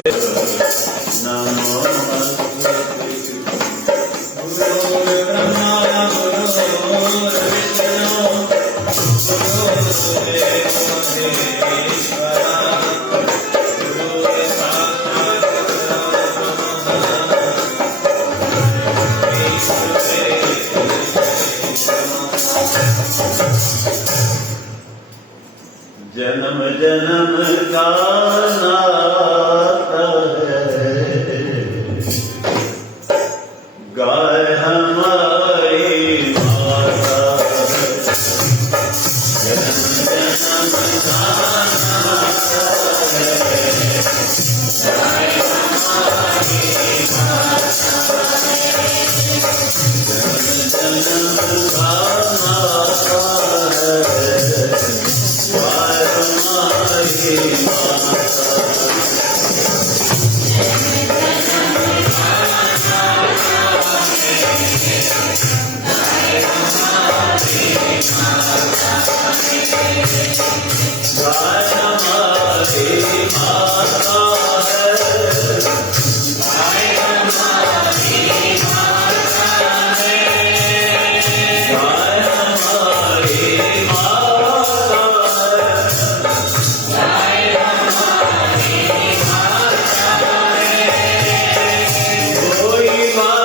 जन्म जन्म का नाता है, गाय हमारी माता है। जन्म जन्म का नाता है, गाय हमारी माता है। जन्म जन्म का नाता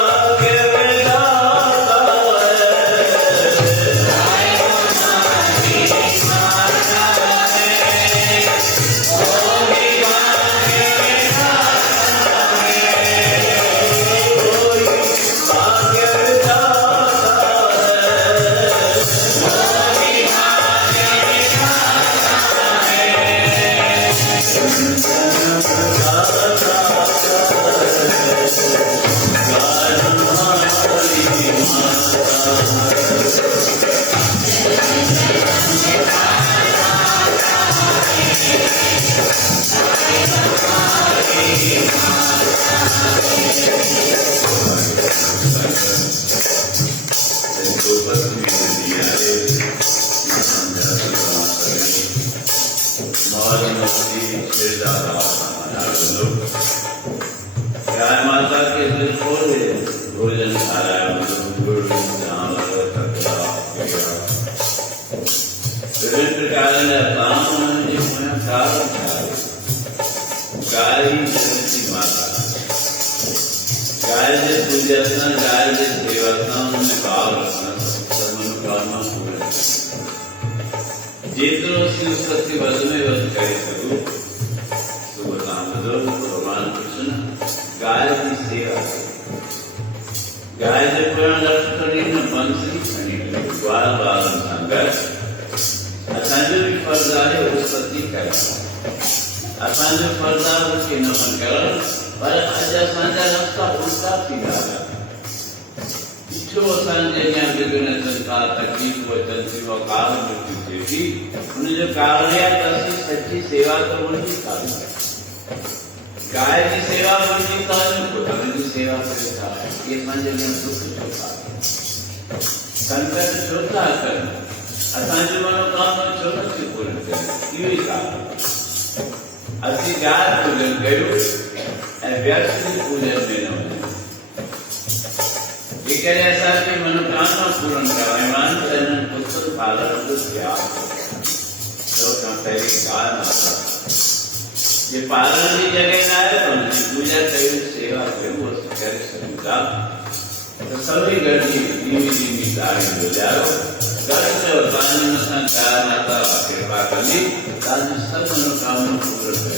है, गाय हमारी माता गाय माता के भोजन खाया, विभिन्न प्रकार गाय ही जगती माता, गाय से पूजन, गाय से सेवतना, उन्हें भाव रखना, सब मनोकामना पूर्ण जितनो शिव सत्य वध में वध कर सकूं। भगवान कृष्ण गाय की सेवा, गाय से पूर्ण दर्शन करी न बंसी खड़ी द्वार बाल संघर्ष असांजो भी फर्जदार है उस सत्य करा, असांजो फर्जदार उसके नमन करण, पर आज असांजा रास्ता उल्टा सीधा है। जो असांजे ज्ञान विघ्न संसार तकलीफ वचन सेवा काल मृत्यु देवी, उन्हें जो कारण है सच्ची सेवा तो उनकी कारण है। गाय की सेवा करती था, खुदावन की सेवा करता है, ये समझ में सुख होता है। संकट छोटा करना, असांजो मनोकामना छोटा से पूर्ण करना, ये कारण। असी गाय पूजन करो, व्यर्थ की पूजन में न हो। ये कह रहे ऐसा कि मनोकामना पूर्ण कराए, मान चरण पुत्र पालन त्याग तो पहले गाय माता ये पालन की जगह ना है, तो उनकी पूजा करी, सेवा करी, वो करे सकता। तो सभी गर्मी धीमी कार्य हो जाओ, गर्म से और पानी में संकार माता कृपा करनी, ताकि सब मनोकामना पूर्ण कर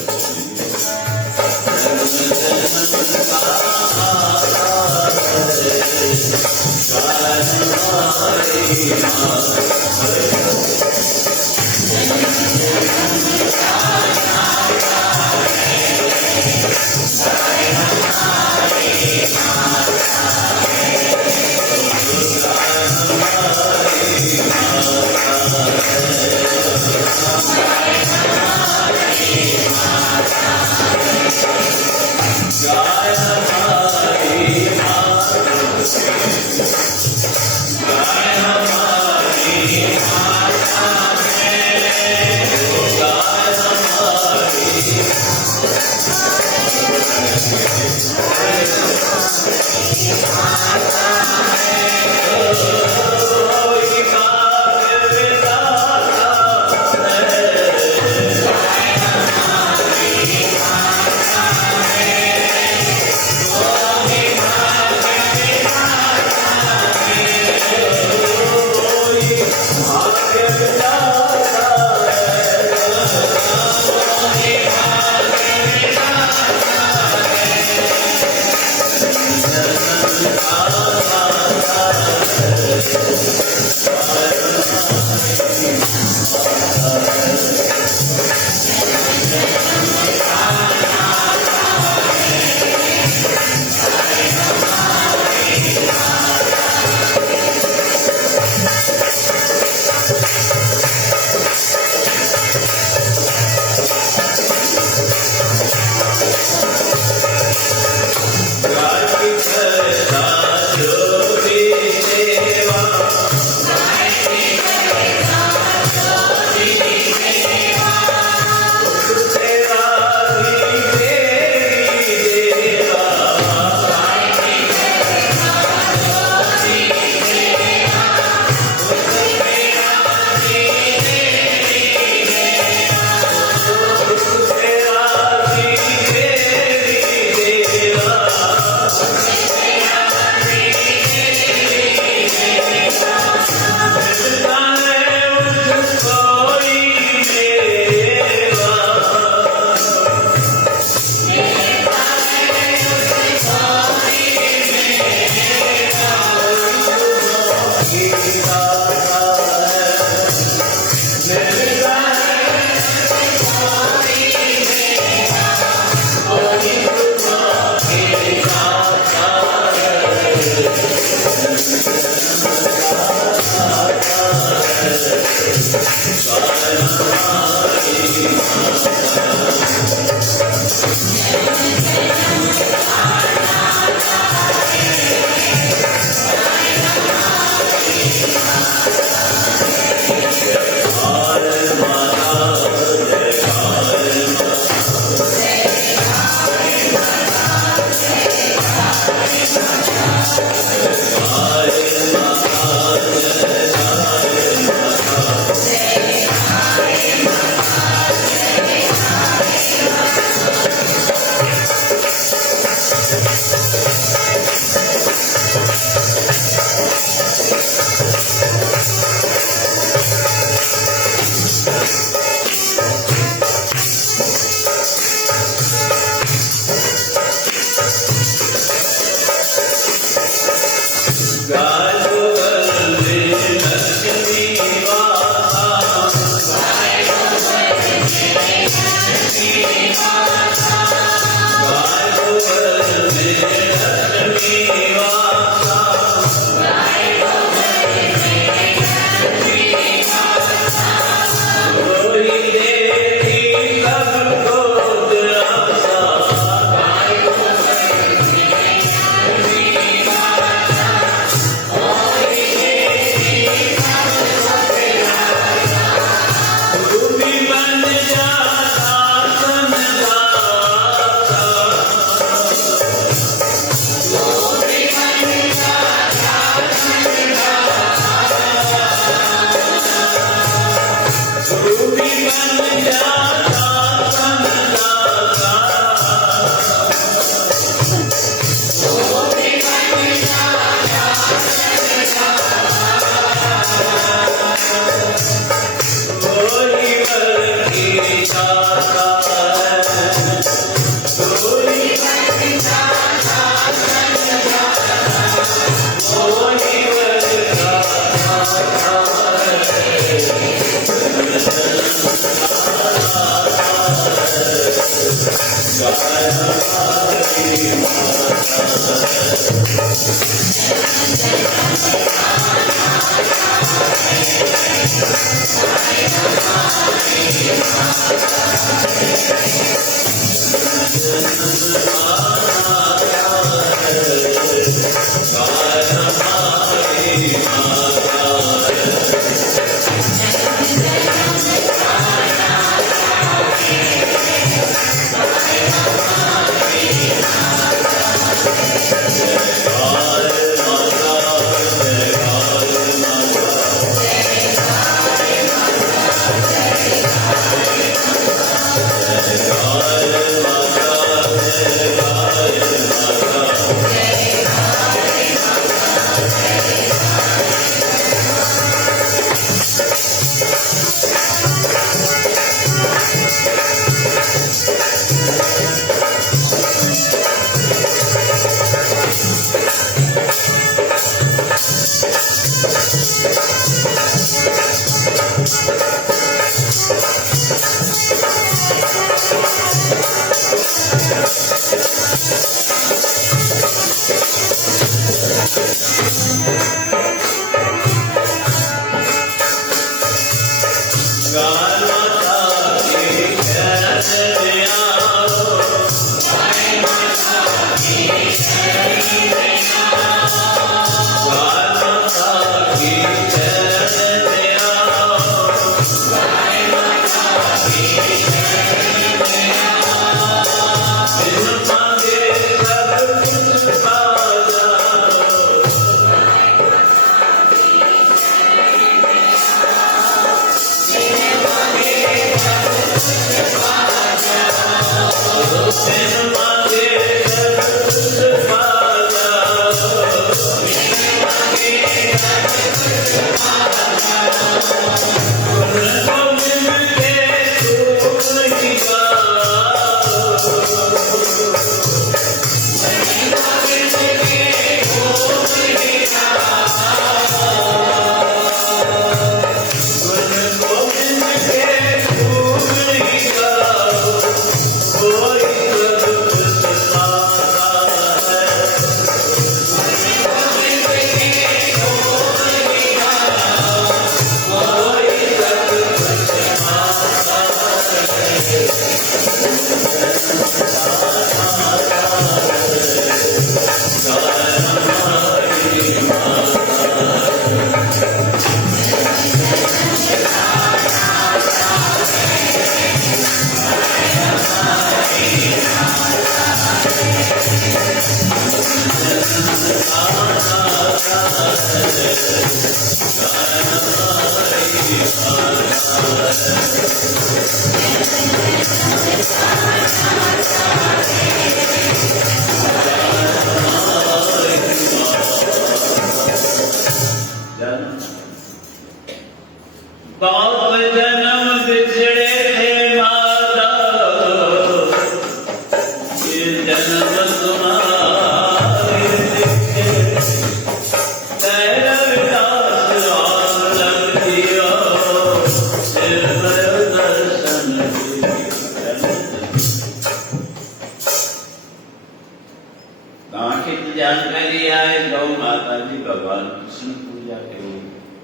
जानकारी आए गौ माता जी भगवान कृष्ण पूजा करी,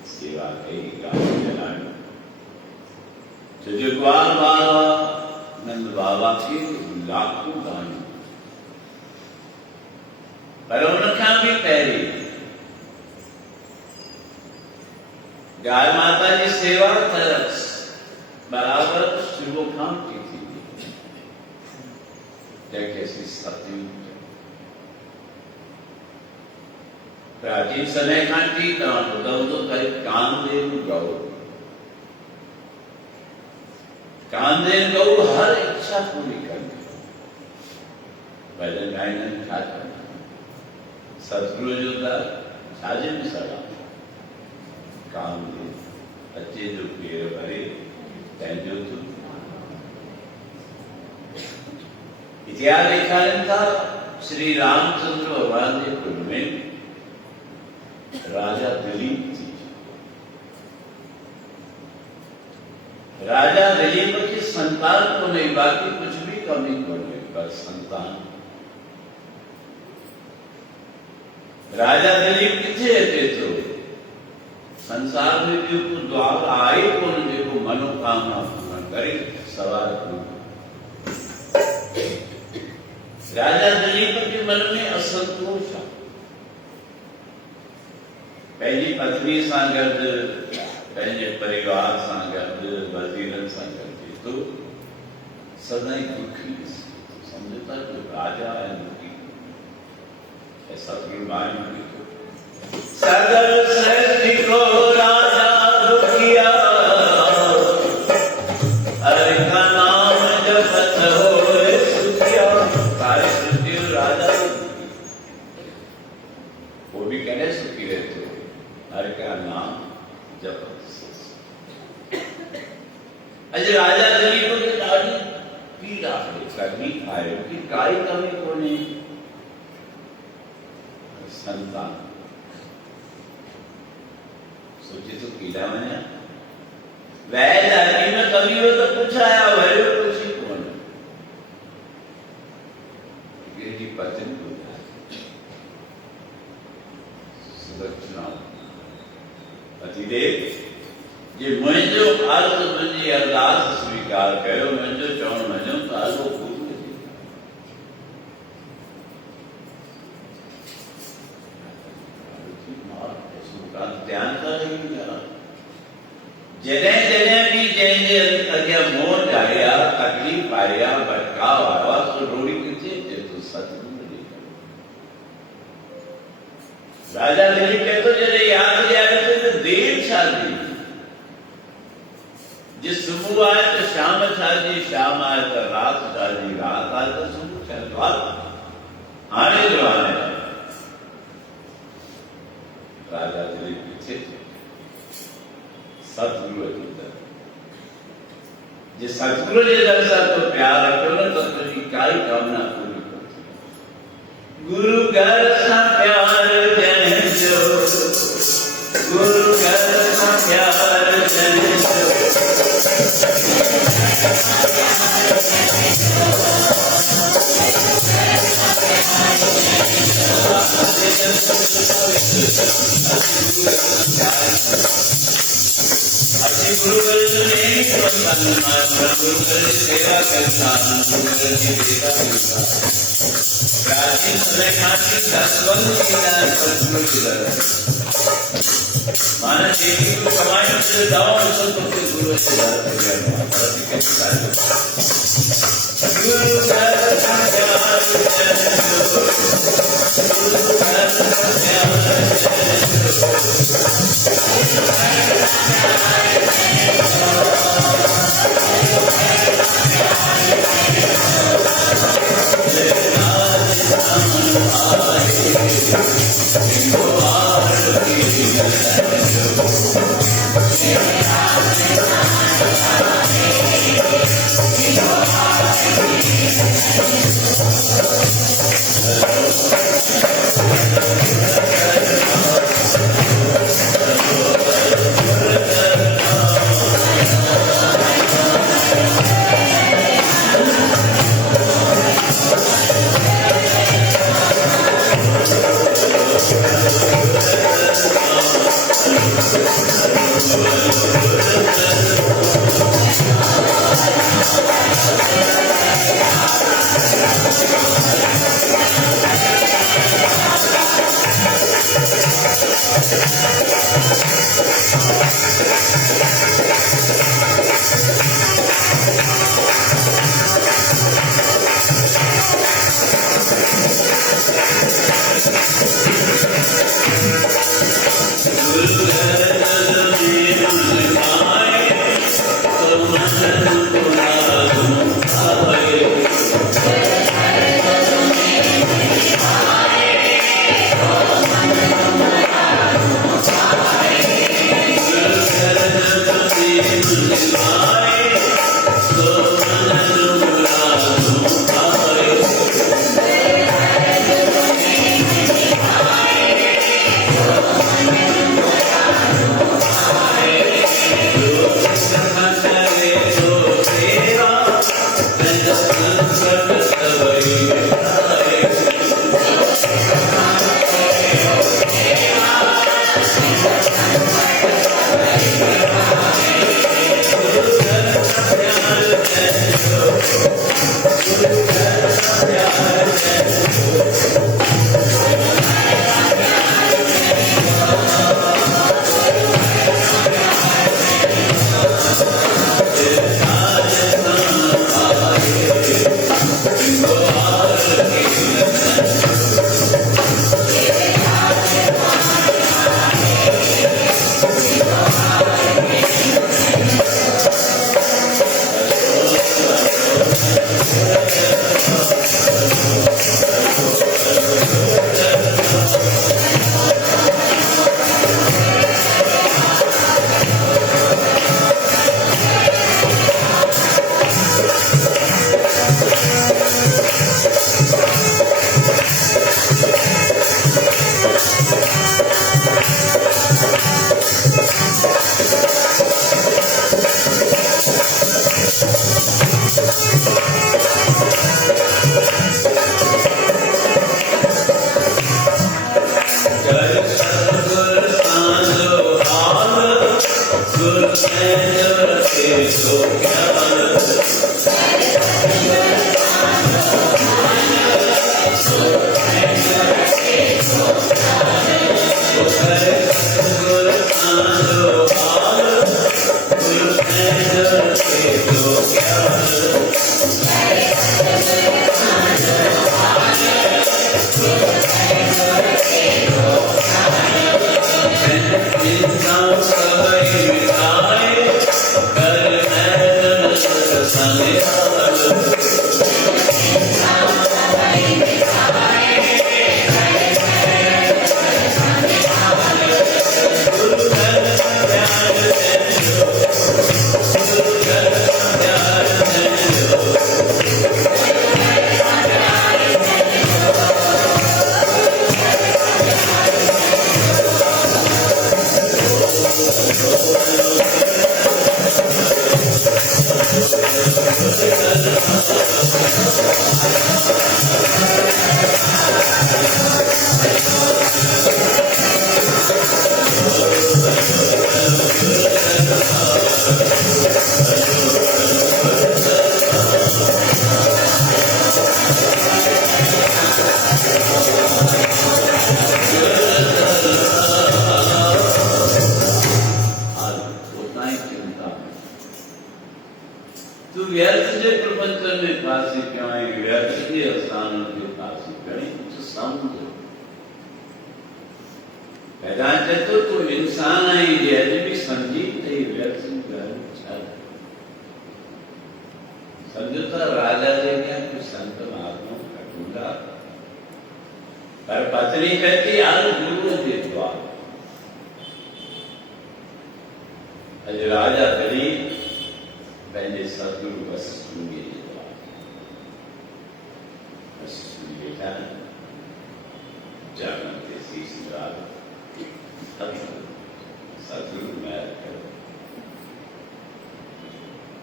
सेवा करी, गाय जलाए। तो जगवाल बाबा नंद बाबा के लाखों गाने पर उनका भी पहले गाय माता जी सेवा तरस बराबर शुरू काम की थी। कैसी सत्य प्राचीन समय खांटी कामदेव गौ कामदेव गौ हर इच्छा पूरी करने भजन गायन खाते सतगुरु जो था साजे में सड़ा कामदेव अच्छे जो पेड़ भरे तैजो तू इतिहास लिखा था श्री रामचंद्र भगवान के कुल में राजा दिलीप थी। राजा दिलीप की संतान को नहीं, बाकी कुछ भी कमी पड़ गई। बस संतान राजा दिलीप किथे अचे थो संसार में भी को द्वार आए कोन जेको मनोकामना पूर्ण करे सवाल राजा दिलीप के मन में असंतोष है पहली पत्नी सां गॾु पंहिंजे परिवार सां गॾु वज़ीरनि सां गॾु तो सदाई दुखी समझता जो राजा है दुखी ऐसा मायने सदर सृष्टि को राजा दुखिया हरि का नाम जपत होए सुखिया सारे सृष्टि राजा वो भी कहने सुखी रहते हर का नाम जपत अज राजा दिलीप के ॾाढी पीड़ा है करनी आयो कि काई कमी कोने संतान सोचे तो पीड़ा में वह जाति में कभी हो तो पूछाया वह कुछ ही कौन गिरजी पचन को सुदक्षिणा पतिदेव जे मुझो अर्थ मुझी अरदास स्वीकार कयो मुझो चवण मञो त हलो पूरो ध्यान करें जॾहिं जॾहिं भी जंहिंजे अॻियां मोह जाया तकलीफ़ आया भटकाव आया तो रोड़ी किथे अचे तो सतगुरु ॾेखारियो राजा दिलीप कहतो जॾहिं यादि ॾियारे तो देर छा थी जे सुबह आए तो शाम छा जी शाम आए तो रात छा जी रात आए तो सुबह छा द्वार आने जो आने राजा दिलीप पीछे सतगुरु की तरफ जे सतगुरु जे दर्शन तो प्यार रखो न तो तुझी काई कामना पूरी करती गुरु घर सा प्यार जन जो गुरु घर सा प्यार जन गुरु ने गुरु सेवा करता गुरु की सेवा करता प्राचीन समय खाती सत्संग की दान सत्संग की दान माना देवी को कमाई से दाव सत्संग के गुरु से दान किया गुरु का प्यार गुरु घर में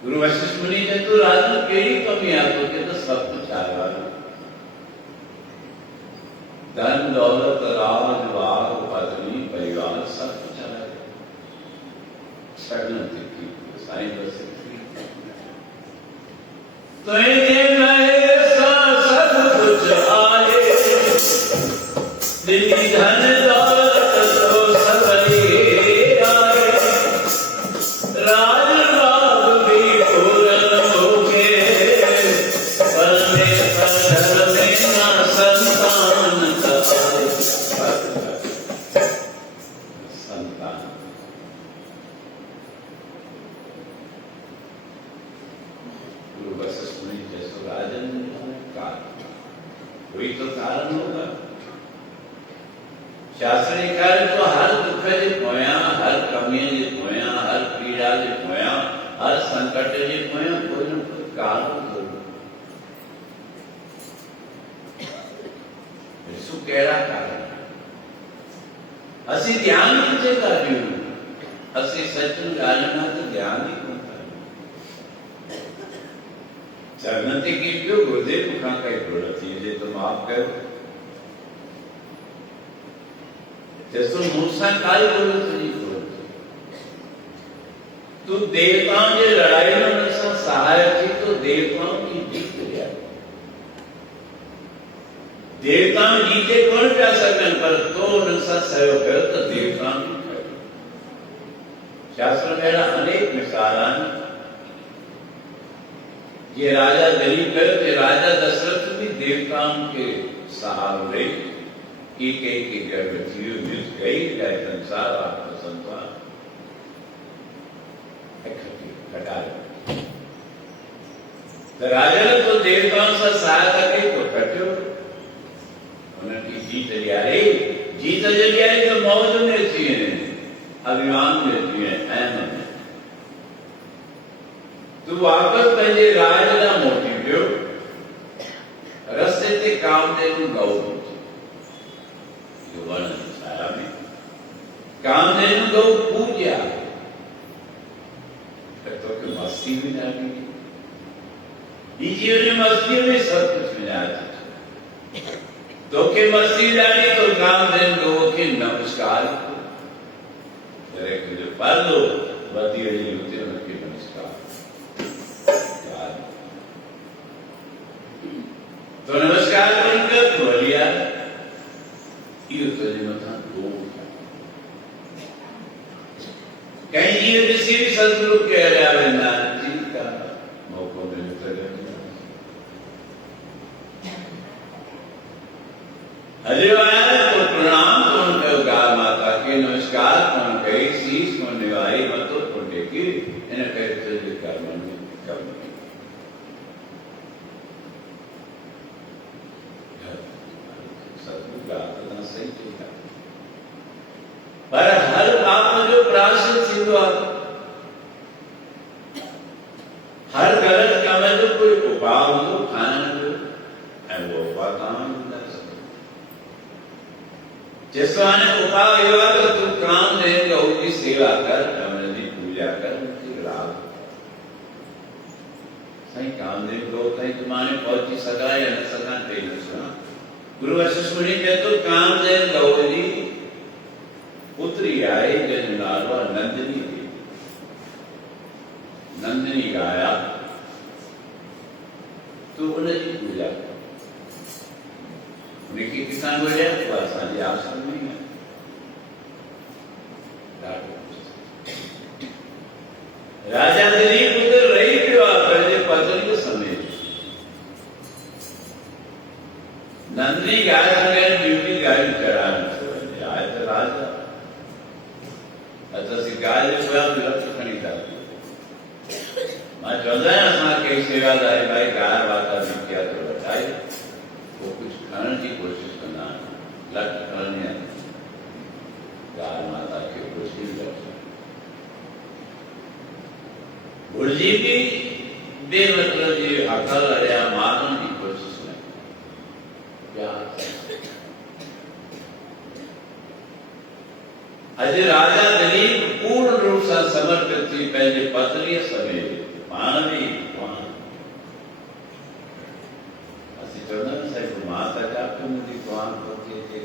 गुरु वशिष्ठ मुनि ने तो राजू केड़ी कमी आपको के तो सब कुछ आ रहा है धन दौलत राज वाग पत्नी परिवार सब कुछ आ रहा है शरण की साई बस तो ये गए सब कुछ आए दिल्ली धन दौलत तो सब ले आए राज शास्त्री कार्य तो हर दुख जे पोयां हर कमी जे पोयां हर पीड़ा जे पोयां हर संकट जे पोयां कोई न कोई कारण जरूर सु केड़ा कारण असी ध्यान किथे करियो असी सचन ॻाल्हियुनि ते ध्यान ही कोन करियो चरण ते की पियो गुरुदेव मूंखां काई भुल थी हुजे त माफ़ कयो जैसो मूसा काई बोलो तुझी बोलो तू देवताओं की लड़ाई में मुझसे सहायक थी तो देवताओं की जीत लिया देवता में जीते कौन पिया सकन पर तो उनसा सहयोग करो तो देवता में शास्त्र में अनेक मिसालान ये राजा दिलीप गए थे राजा दशरथ भी देवताओं के सहारे एक गर्भवती मिल गई जाए संसार आपका संसार घटा तो राजा ने तो देवताओं से सहायता की तो कटो उन्होंने जीत लिया रे जीत लिया तो मौज में चाहिए अभिमान में चाहिए अहम में तू वापस पहले राज ना मोटी पियो रस्ते ते काम दे तू गौ कामधेनु गौ पूजा तो कि मस्ती में ना जीवन में मस्ती में सब कुछ मिला तो के मस्ती डाली तो कामधेनु गौ के नमस्कार जो पढ़ लो बती रही होती उनके नमस्कार तो नमस्कार करके तो लिया ये तो जिम्मेदार दो कहीं जीव किसी भी सदगुरु के अलावा नाथ जी का मौका मिलता है हरे तो प्रणाम कौन कहो गा माता के नमस्कार कौन कहे शीश कौन निवाई मतो पुण्य की इन्हें कहते हैं कर्म में कर्म सदगुरु का इतना सही चीज पर हर बात में जो प्राश्चित सिंधु हर गलत काम में जो कोई उपाय हो खाना जो है वो उपाय काम जिसका ने उपाय हुआ तो तू काम दे गौ की सेवा कर कमल की पूजा कर उनकी लाभ सही काम दे गौ सही तुम्हारे पहुंची सका या न सका नहीं सुना गुरु वशिष्ठ ने तो काम दे गौ जी पुत्री आए जनलालवा नंदिनी थी नंदिनी गाया तो उन्हें पूजा उनकी किसान बोले तो आसानी आश्रम नहीं है राजा दिलीप उधर रही क्यों पहले पत्नी को समेत नंदिनी गाय ड्यूटी गाड़ी चढ़ाना आए तो राजा अतः गाय स्वयं विरक्त खरीदा मैं चौदह ना कई सेवादारी भाई गाय वाता भी किया तो बताई वो कुछ खाने की कोशिश करना लक्ष्य खाने गाय माता की कोशिश करते गुरुजी की बेमतलब ये अकल अड़िया मारने की कोशिश नहीं क्या अजय राजा दिलीप पूर्ण रूप से समर्पित थी पहले पत्नी समेत मानवी असि चौदह साहब माता जाते मुझे कौन होती है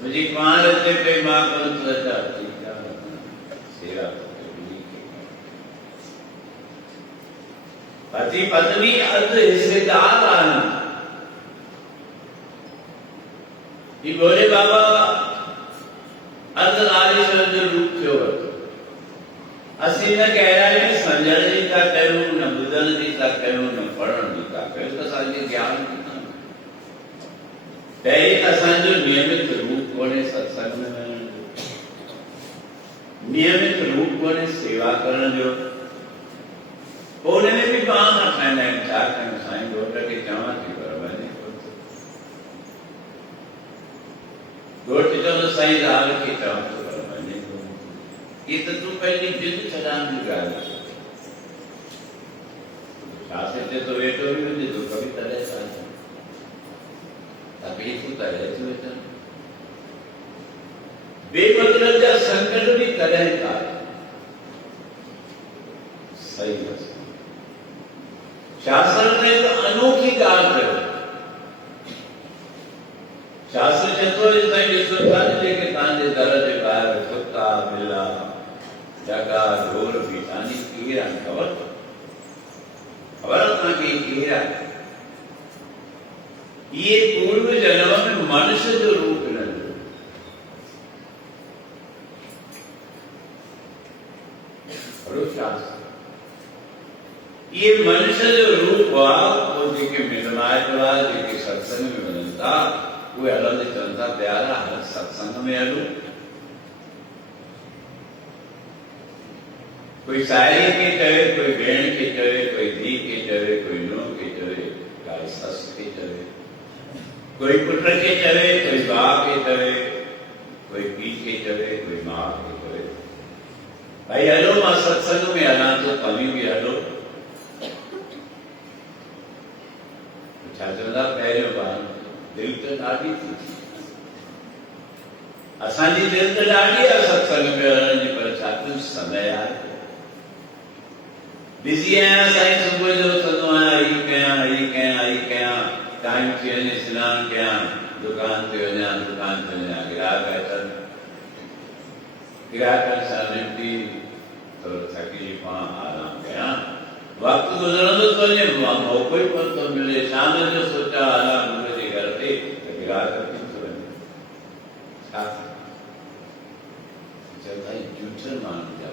मुझे कौन रहते पे माँ को जाती क्या सेवा पति पत्नी अर्ध हिस्सेदार आनंद ये बोले बाबा अर्धनारीश्वर जो रूप थयो असी न कह रहा है समझण जी का कहो न बुधन जी का कहो न पढ़ण जी का कहो तो सारे ज्ञान पहले असांजो नियमित रूप कोने सत्संग में नियमित रूप कोने सेवा करण जो कोने में भी पान रखना है चार टाइम साईं डॉक्टर के जमा थी बराबर नहीं डॉक्टर जो साईं राल की तरफ तो बराबर नहीं ये तो तू पहली दिल चलान की गाल शास्त्र तो वे तो भी मुझे तो कभी तरह साईं तभी तू तरह तो बेटा बेमतलब जा संकट भी तरह का सही है शास्त्र ने तो अनोखी गाल कर शास्त्र चतुर साईं विश्वता लेके तांजे दरज बाहर कुत्ता बिल्ला जगा ढोर बिठानी कीड़ा खबर अपना की कीड़ा ये पूर्व जन्म में मनुष्य जो रूप न ये मनुष्य जो रूप हुआ वो जेके मिलमाए हुआ जेके सत्संग में मिलता वो अलग चलता प्यारा हर सत्संग में अलू कोई शायरी के चवे कोई भेण के चवे कोई धी के चवे कोई नो के चवे कोई सस के चवे कोई पुत्र के चवे कोई बाप के चवे कोई पी के चवे कोई माँ के चवे भाई हलो मां सत्संग में हला तो तभी भी हलो छात्रा पहले बार दिल तो ॾाढी थी असांजी दिल तो ॾाढी आहे सत्संग में हलण जी पर छात्र समय आहे बिज़ी आहियां साईं सुबुह जो उथंदो आहियां हीअ कयां टाइम थी वञे सनानु कयां दुकान ते वञा ग्राहक अचनि ग्राहकनि सां निपटी थोरो थकिजी पवां आराम कयां वक्त गुजरंदो थो वञे मौक़ो ई कोन थो मिले शाम जो सोचा हलां गुरू जे घर ते त ग्राहक किथे वञे छा चवंदा झूठनि माण्हुनि जा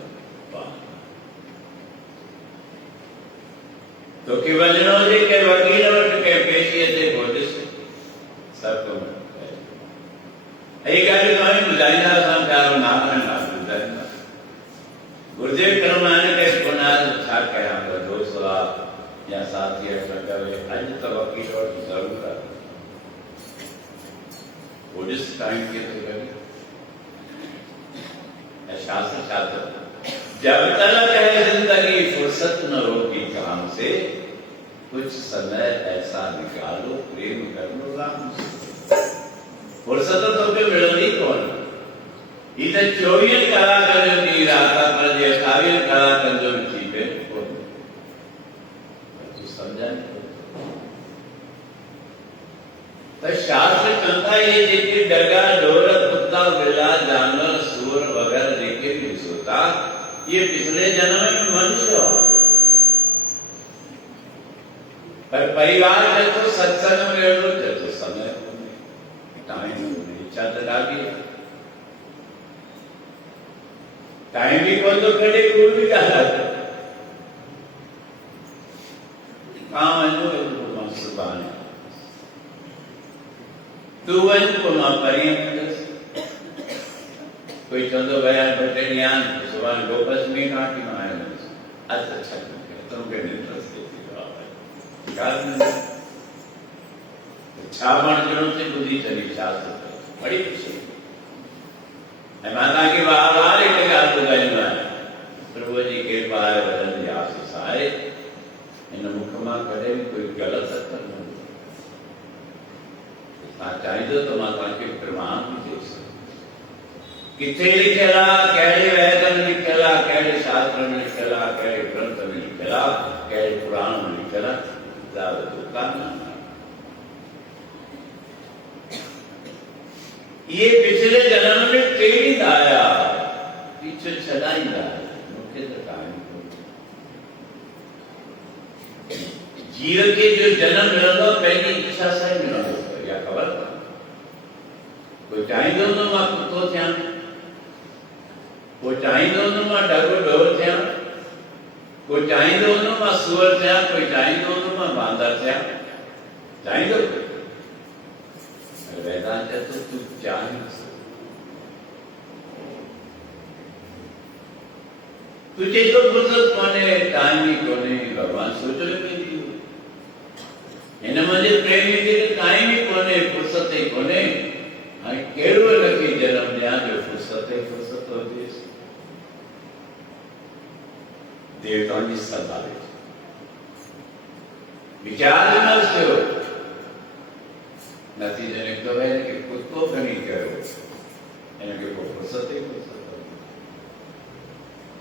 पाण तोखे वञणो हुजे कंहिं वकील वटि कंहिं पेशीअ ते ॾिस सभु कमु इहे ॻाल्हियूं तव्हां ॿुधाईंदा असां प्यारो नाम ॿुधाईंदा गुरुदेव करमाने के पुनाद छा कयां तो दोस्त या साथी कवे अज तो वकील और जरूर है वो जिस टाइम के तो कभी शास्त्र छात्र जब तक है जिंदगी फुर्सत न होगी काम से कुछ समय ऐसा निकालो प्रेम कर लो राम से फुर्सत तो के मिलनी कौन इधर 24 कलाक जो नी रात पर जे 28 कलाक जो जीवे को तो समझा तो शास्त्र चलता ये जेके डगा ढोर कुत्ता बिल्ला जानवर सूर वगैरह जेके भी सोता ये पिछले जन्म में मनुष्य हुआ पर परिवार में तो सत्संग में रहते थे तो समय टाइम इच्छा तो डाली टाइम भी कौन तो कड़े गुरु भी कहा काम है तो मस्त बाने तू वन को मां परियं कोई चंदो गया बटेलियान सुभान गोपस में काटी में आया अच्छा तुम के इंटरेस्ट देती हो कारण छावण जणों से बुद्धि चली शास्त्र बड़ी खुशी माता की बार एक गाल ॿुधाईंदो आहियां प्रभु जी कृपा आहे वॾनि जी आसीस आहे इन मुख मां कॾहिं बि कोई ग़लति अखर न तव्हां चाहींदो त मां तव्हांखे प्रमाण बि ॾेई सघां किथे लिखियल आहे कहिड़े वेद में लिखियल आहे कहिड़े शास्त्र में लिखियल आहे कहिड़े ग्रंथ में लिखियल आहे कहिड़े पुराण में लिखियल आहे दुकान ये पिछले जन्म में टेढ़ी आया पीछे छड़ाईंदा मुख्य तो कायम जीव के जो जन्म मिलंदो पहली इच्छा से मिलंदो या खबर कोई चाहींदो न मां कुत्तो थियां कोई चाहींदो न मां डगो ढोर थियां कोई चाहींदो न मां सुअर थियां कोई चाहींदो न मां बांदर थियां चाहींदो वेदांत तो तू जान तुझे तो फुर्सत कोने टाइम ही कोने भगवान सोच रहे इन मुझे प्रेमी के टाइम ही कोने फुर्सत ही कोने हां केड़ो लगे जन्म दिया जो फुर्सत हो देस देवता की सदा विचार न करो नतीजे निकलो है कि खुद को घनी करो इनके को फुर्सत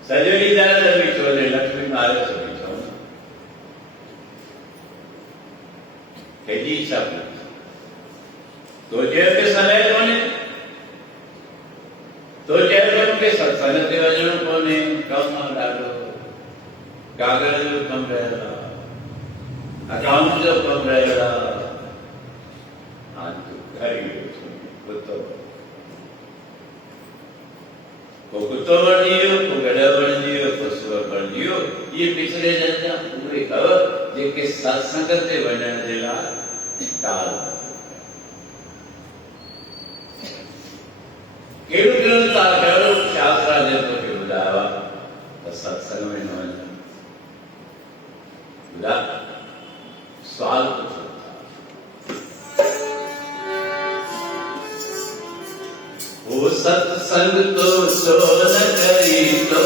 सजड़ी दर विचोले लक्ष्मी मारे सभी छो केजी सब तो जे के समय कोने तो जे के सत्संग ते वजन कोने कम डालो कागज जो कम रहेला अकाउंट जो कम रहेला को कुत्तो बन जियो, को गधा बन जियो, को सुअर बन जियो। ये पिछले जन्म पूरे खबर जेके सत्संग ते वञण जे लाइ टाल केड़ो केड़ो तार कयो शास्त्रा ने तो के बुधावा त सत्संग में न वञ बुधा सवाल पूछो ओ सत्संग तो सो न करी तो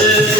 Hare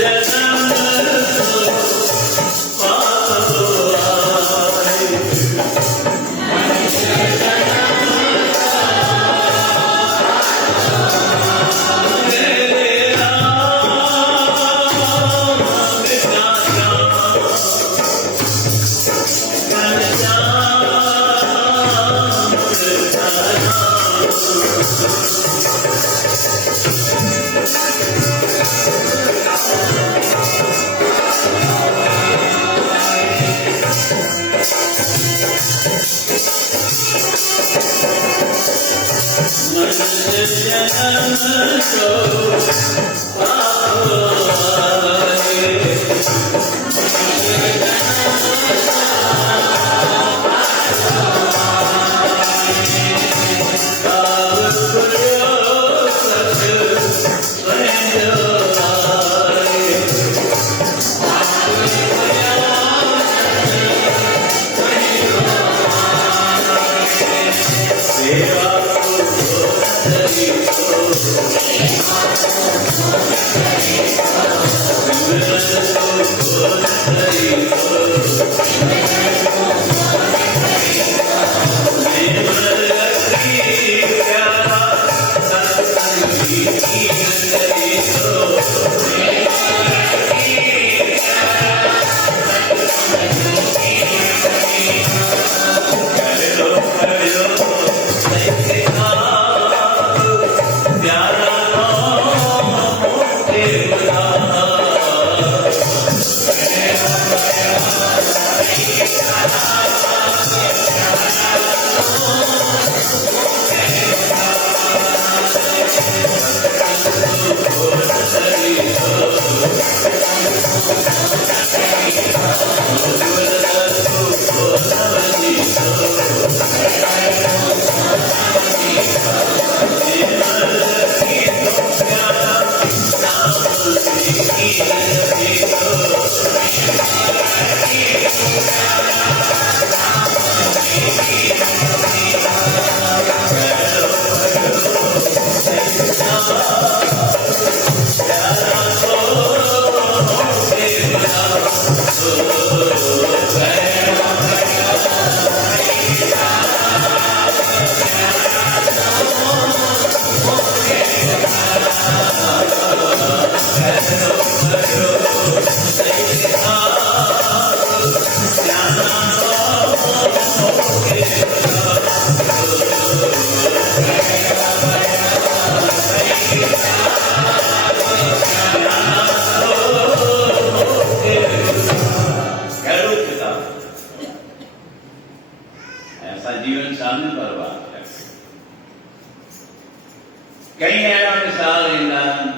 कई अहिड़ा मिसाल ईंदा आहिनि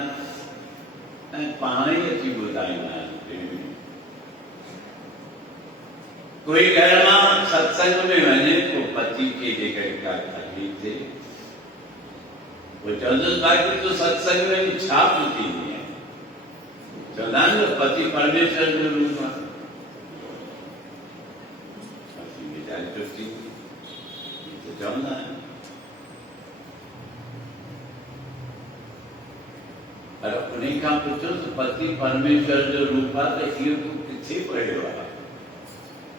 ऐं पाण ई अची ॿुधाईंदा आहिनि। कोई घर मां सत्संग में वञे तो पति खे जेकॾहिं का तकलीफ़ थिए वो चवंदुसि भाई तूं सत्संग में छा तूं थींदी आहे? चवंदा आहिनि न पति परमेश्वर जो रूप आहे। पति वीचारी चुप थी चवंदा आहिनि। पर उन्हीं खां पुछोसि पति परमेश्वर जो रूप आहे त इहो तूं किथे पढ़ियो आहे?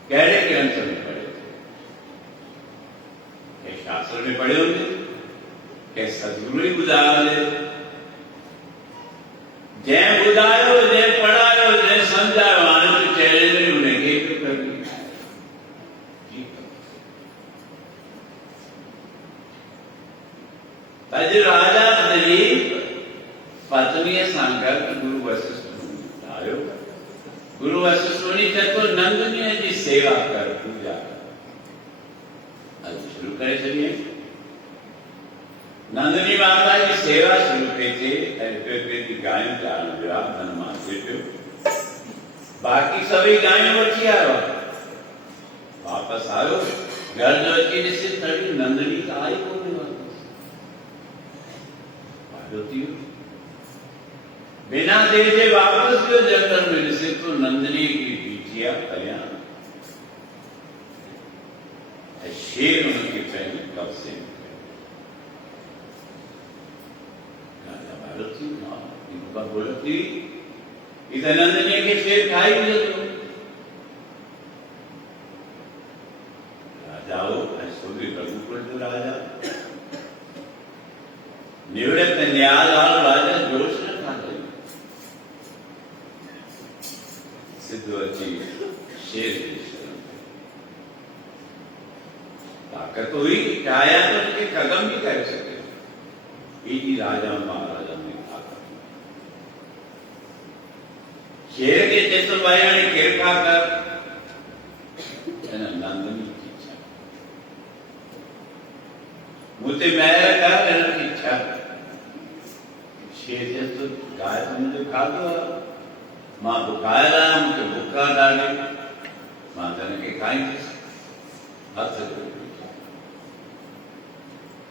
कहिड़े ग्रंथ में पढ़ियो? कंहिं शास्त्र में पढ़ियो हुजे, कंहिं सतगुरु ई ॿुधायो हुजे। जंहिं ॿुधायो, जंहिं पढ़ायो, जंहिं सम्झायो, हाणे तूं चैलेंज में उनखे पियो करी। अॼु राजा दिलीप पत्नीअ सां गॾु गुरु वशिष्ठ मुनि आयो। गुरु वशिष्ठ मुनि चए थो नंदनीअ जी सेवा कर, पूजा कर। अॼु शुरू करे छॾिए। नंदनी माता जी सेवा शुरू कई थिए ऐं ॿियो गायूं चारण विया धन मां पियो। बाक़ी सभई गायूं वठी आयो। वापसि आयो, घर जो अची ॾिसे तॾहिं नंदनी त आई कोन्हे वापसि। बिना देर जे वापस जो जंगल में ॾिसे तो नंदनी की बिटिया कल्याण ऐं शेर उनके पंहिंजे कब्ज़े में राजा भारत थी इनका बोलत थी इधर नंदनी के शेर खाई विझो। राजा हो ऐसो भी रघुकुल जो राजा निवृत्त न्यायाल राजा जोश न खाते सिद्ध अची शेर ताकत हुई चाहे तो उनके कदम भी कर सके। इसी राजा महाराजा में ताकत शेर के चित्र भाई ने कृपा कर नंदनी की इच्छा मुझे मेहर कर की इच्छा। शेर तो गाय तो मुझे खा दो मां बुखाए रहा मुझे भूखा डाले मां तन के खाई हथ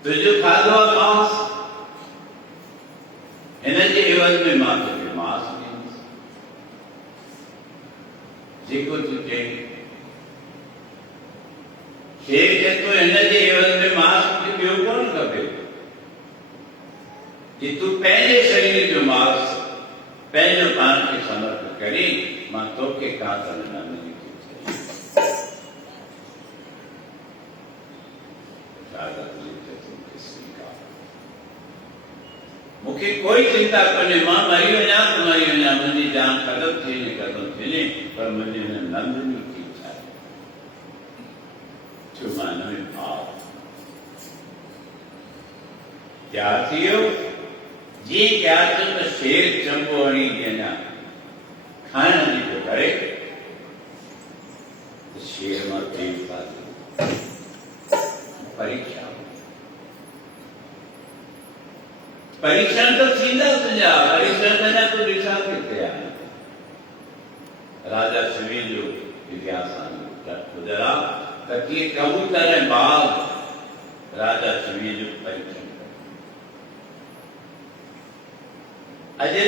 तुझे खा दो मांस हिनजे एवज में मां तुझे मांस ॾींदुसि जेको तूं चई। शेर चए थो हिनजे एवज में मांस मूंखे ॿियो कोन खपे कि तू पंहिंजे शरीर जो मांस पंहिंजो पाण खे समर्पित करी मां तोखे कातल न मिली। मूंखे कोई चिंता कोन्हे मां मरी वञा त मरी वञा मुंहिंजी जान ख़तम थिए ख़तम थिए पर मुंहिंजे हिन नंदनी की इच्छा आहे। छो मां हिन में भाव तयारु थी वियो। जी क्या तो शेर चंबो हणी अञा खाइण जी पियो करे शेर मां तेज पाती परीक्षा परीक्षण तो थींदा तुंहिंजा परीक्षण अञा तूं ॾिठा किथे आहे। राजा शिवी जो इतिहास ॿुधरा त कीअं कबूतर ऐं बाघ राजा शिवी जो परीक्षण अजय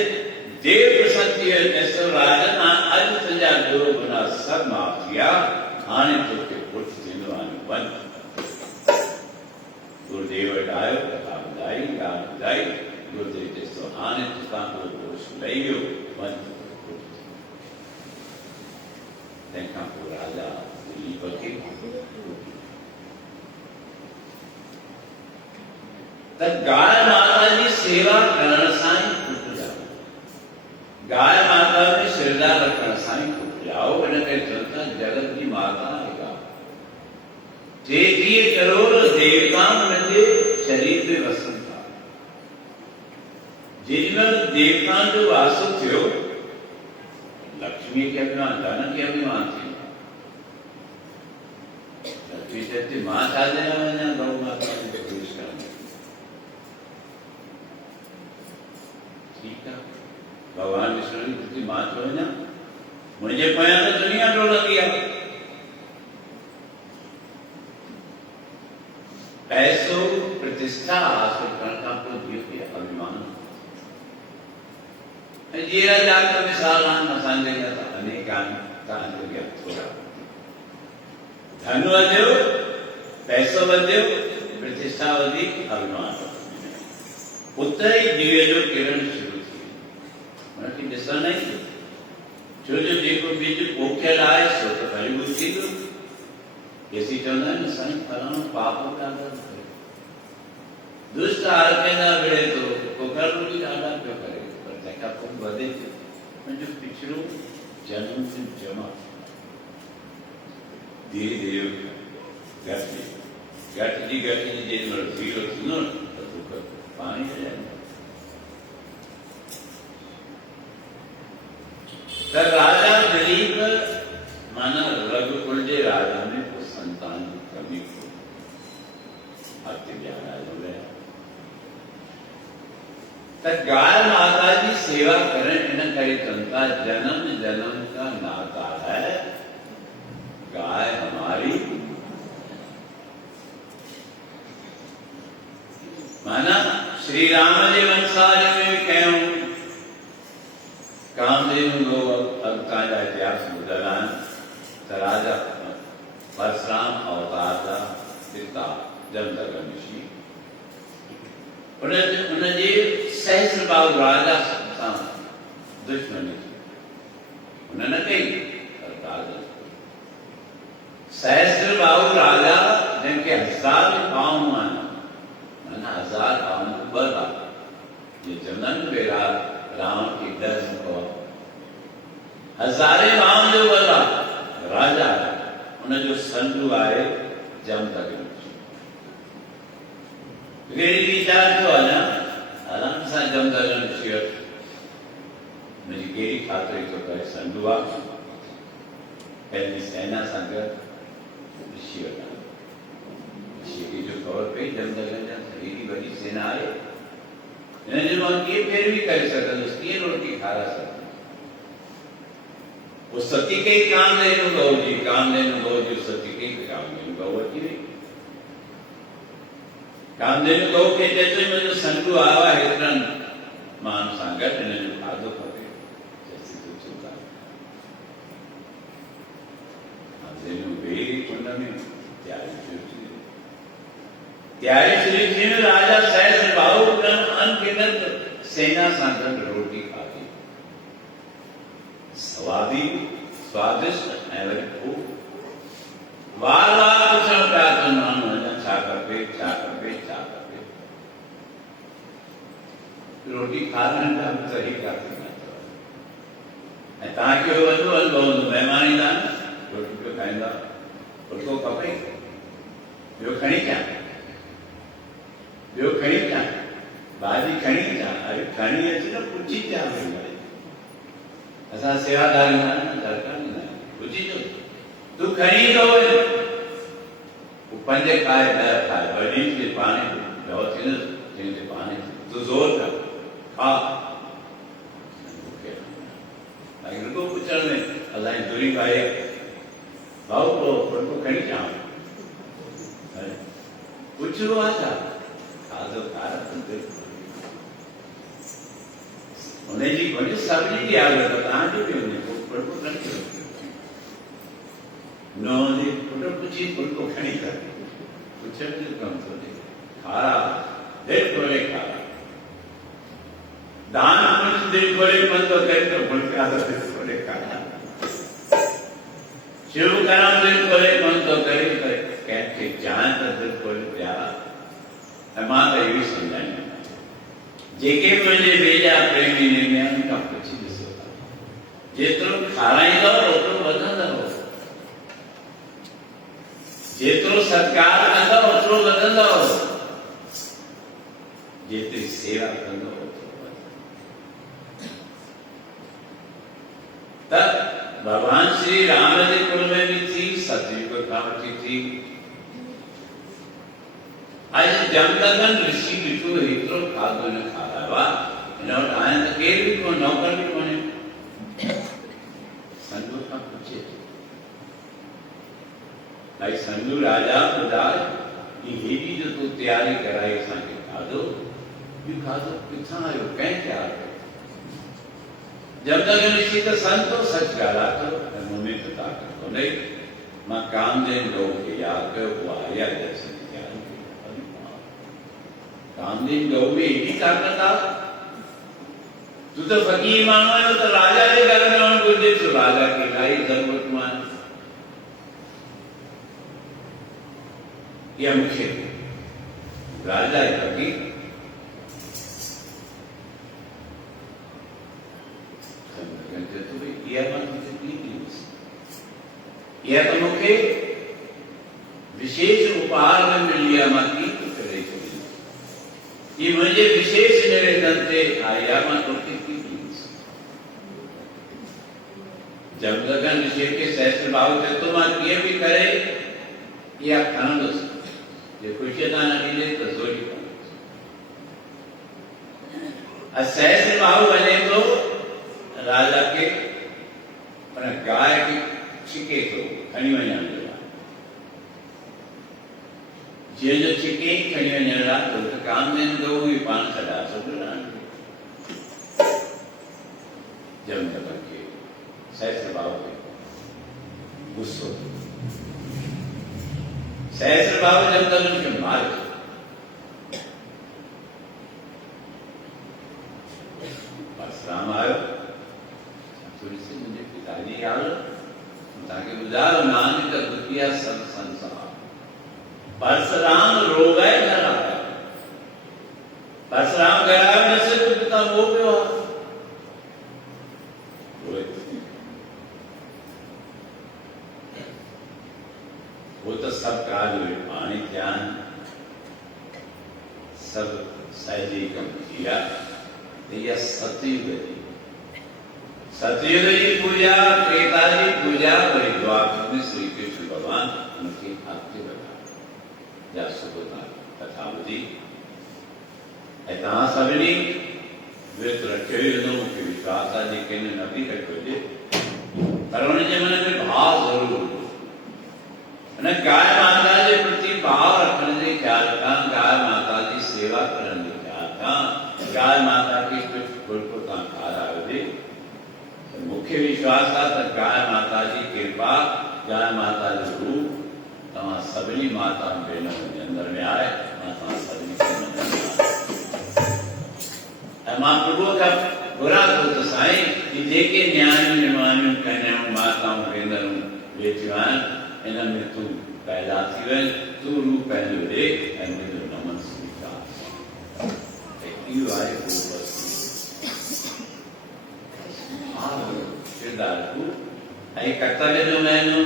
देव प्रसन्न ऐसो राजन अज तुझा गुरु गुना सब माफ किया हाणे तोखे पुठ थींदो हाणे वञ। गुरुदेव वटि आयो कथा ॿुधाई ॻाल्हि ॿुधाई गुरुदेव चएसि थो हाणे तोखां कोई पुरुष लही वियो वञ। तंहिंखां पोइ राजा दिलीप खे त गाय माता जी सेवा करण सां ई गाय माता में श्रद्धा रखण सां ई जाओ इनके चलता जगत की माता है। 33 करोड़ देवता उनके शरीर में वसन था। जिनमें देवता जो वास थियो लक्ष्मी के अभिमान धन के अभिमान थी लक्ष्मी कहती मां छा देना वञा गौ माता के पेश करने ठीक है भगवान विष्णु की बुद्धि मात हो ना मुझे पाया तो दुनिया टोला दिया पैसों प्रतिष्ठा हासिल करना को दिव्य अभिमान जीरा जाकर विशालान मसाले का अनेकान का अंतर्गत थोड़ा धन वध्यो पैसों वध्यो प्रतिष्ठा वधी अभिमान उतना ही दिव्य जो किरण शुरू थी मतलब कि जैसा नहीं जो जो देखो बीच पोखे लाए सो तो पहली बुद्धि लो ऐसी चलना है ना संग फलाना पापों का दर्द दुष्ट आरके ना बड़े तो पोखर बुद्धि आना क्यों करे पर देखा तुम बदे मैं जो पिछड़ू जन्म से जमा धीरे धीरे गति जी जेल में जीरो सुनो तो दुख पानी हो जाएगा तब राजा दिलीप माना रघुकुल जे राजा ने को संतान की कमी को अति ज्ञान हो गया तब गाय माता की सेवा करें इन कई जनता जन्म जन्म का नाता है गाय हमारी माना श्री राम जी वंशावली में भी कहूं कामदेव गो अवतार इतिहास बुदलान राजा परशुराम अवतार का पिता जमदग्नि ऋषि उनजे सहस्र बाहु राजा सां दुश्मनी उन्होंने कही सहस्र बाहु राजा जिनके 1000 पांव माना माना 1000 पांव बड़ा ये जमन बेरा राम की दर्शन को 1000 पांव जो बड़ा राजा उन्हें जो संधु आए जमदग्नि वेरी विचार जो है ना आराम से जमदग्नि ऋषि मुझे गेरी खातिर तो करे संधुआ पहली सेना संग ऋषि ऋषि की जो खबर पे जमदग्नि इतनी बड़ी सेना आए इन्हें जो उनकी फिर भी कर सकते उसकी रोटी खा रहा सकते वो सती के ही काम लेने गौ जी सती के ही काम लेने गौ होती नहीं काम लेने गौ के जैसे में जो संतु आवा है इतना मान संगत इन्हें जो खादो पड़े जैसे तो चलता काम लेने वेरी कुंड में त्यारी श्री में राजा सहस्र बाहु अनगिनत सेना संगत रोटी खाती स्वादिष्ट एवं खूब बार पूछना प्रार्थना नाम होना चाकर पे रोटी खाने का सही करते हैं ताकि वो बहुत मेहमानी दान रोटी पे खाएगा उसको कपड़े जो खड़ी क्या भाजी खड़ी क्या अरे खड़ी अच्छी ना पूछी क्या ऐसा सेवादारी ना दरकार नहीं पूछी जो तू खड़ी तो पंजे खाए दर खाए बड़ी के पानी बहुत जिनके पानी तू जोर कर खा इनको पूछने में अल्लाह दूरी खाए भाव को खड़ी जाओ कुछ हुआ था खादो खारा उन्हें जी कोई सब्जी की आगे बता भी उन्हें को करके नो दे कुछ को खड़ी कर कुछ भी कम तो दे खारा दिल खोले खारा दान कुछ दिल खोले मन तो करे तो मन का दिल खोले खारा शिव करम दिल खोले मन तो करे कहते जान तो दिल खोले प्यारा माता ये भी समझाएंगे जेके मुझे भेजा प्रेमी ने मैं उनका कुछ नहीं सोता जेतरो खाराई दो उतरो बदन दो जेतरो सत्कार करो उतरो बदन दो जेतरी सेवा करो उतरो तब भगवान श्री राम जी कुल में भी थी सतयुग को प्राप्ति थी आज जमदग्नि ऋषि बिठू हितरो खादो ने खारावा और आए तो केर भी को नौकर भी कोने संगू का पूछे भाई संगू राजा खुदा ये हेडी जो तू तैयारी कराई असांखे खाधो यू खाधो किथां आयो कंहिं तैयार कयो जब तक ऋषि तो संतो सच गाला तो मुंह तो ताकत को नहीं मां कामदेव लोग के याद कयो वो आया दर्शन कामदेव लोग में इतनी ताकत आ तू तो फकीर मांगा है तो राजा के घर में उनको दे तो राजा की लाई जरूरतमंद यह मुख्य राजा है फकीर तो भाई यह बात कितनी यह तो मुख्य विशेष उपहार में मिल लिया माती तो करे ये मुझे विशेष निवेदन थे आया मां तो कितनी जब लगन ऋषि के सहस्त्र भाव थे तो मां ये भी करे या खाना ये कुछ दान मिले तो जोड़ी सहस्त्र भाव बने तो राजा के गाय की छिके तो खणी वञण जे जो छिके खणी वञण लाइ तो कामदेव दो भी पान छॾा सघंदा जब तक के सहस्त्र भाव के गुस्सो सहस्त्र भाव जब तक उनके मार परशुराम आयो थोड़ी सी मुझे पिताजी आयो ताकि गुजार नानक का दुतिया सब संसार परशुराम रो गए घर आया परशुराम गया जैसे तो पिता वो क्यों वो तो सब काल हुए पानी ध्यान सब सहजी कम किया यह सतयुग सतयुग की पूजा त्रेता की पूजा और द्वापर में श्री कृष्ण भगवान उनकी भक्ति बता या सुबोधा कथावधि इतना सबनी व्रत रखे मुख्य विश्वास आदि के नबी रखोजे पर उनके मन में भाव जरूर गाय माता के प्रति भाव रखने के ख्याल का गाय माता की सेवा करने के ख्याल का गाय माता की बिल्कुल का मुख्य विश्वास था तो गाय माता की कृपा गाय माता जो रूप तमाम सभी माता बहनों के अंदर में आए सभी मां प्रभु का बुरा तो साई कि जेके न्याय निर्माण कहने माताओं बहनों बेचवान इन में तू पैदा थी वे तू रूप पहले देख एंड में नमन स्वीकार यू आर को आई कर्तव्य जो मैंने